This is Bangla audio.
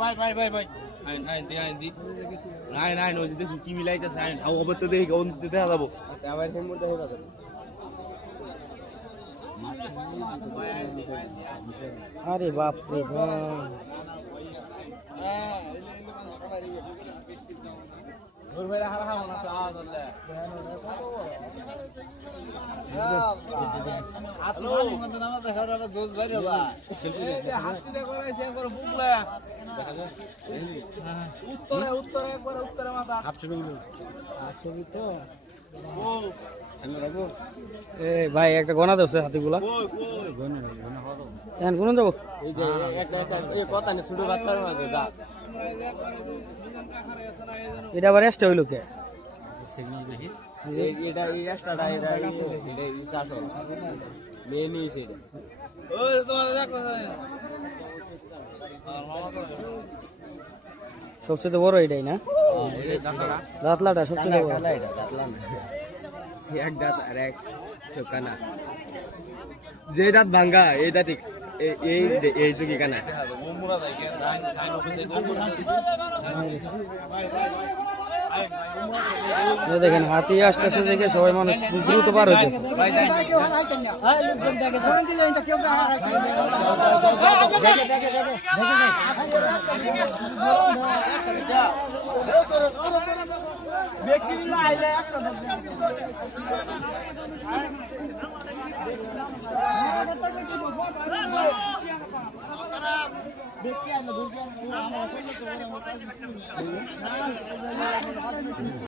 ভাই ভাই ভাই ভাই আইন আইন দি আইন দি নাই নাই নজি দেখি কি মিলাইতেছে আইন আও অবতে দেখি কোন দিতে দেখা যাবো আমার ফোন মধ্যে হয়ে যাবে আরে বাপ রে বাপ ওর ভাই হারা হারা না চা দলে আতো ভালো মত না দেখা আর জোজ বাইরে যা এই হাত দিয়ে করাইছে একবার বুকলা দেখা যায় উত্তরে উত্তরে একবার উত্তরে মাথা আসবি তো ও আমি রাখবো এ ভাই একটা গোনা দছে হাতিগুলা কই কই গোনা হলো এখন কোন যাব এই যে একটা এই কথা নে ছোট বাচ্চার মাঝে যা এটা আবার এস্ট হইলো কে সিগন্যাল দেখি এটা এই এক্সট্রাটা এটা এই সাটো মেনই সেটা ওই তোমার দেখো না সবচেয়ে বড় এটাই না দাঁতলাটা সবচেয়ে বড় এক দাঁত আর এক চোকানা যে দাঁত ভাঙ্গা এই দাঁত এই এই চুকি কানা দেখেন হাতি আসতেছে দেখে সবাই মানুষ দ্রুত পার হইতেছে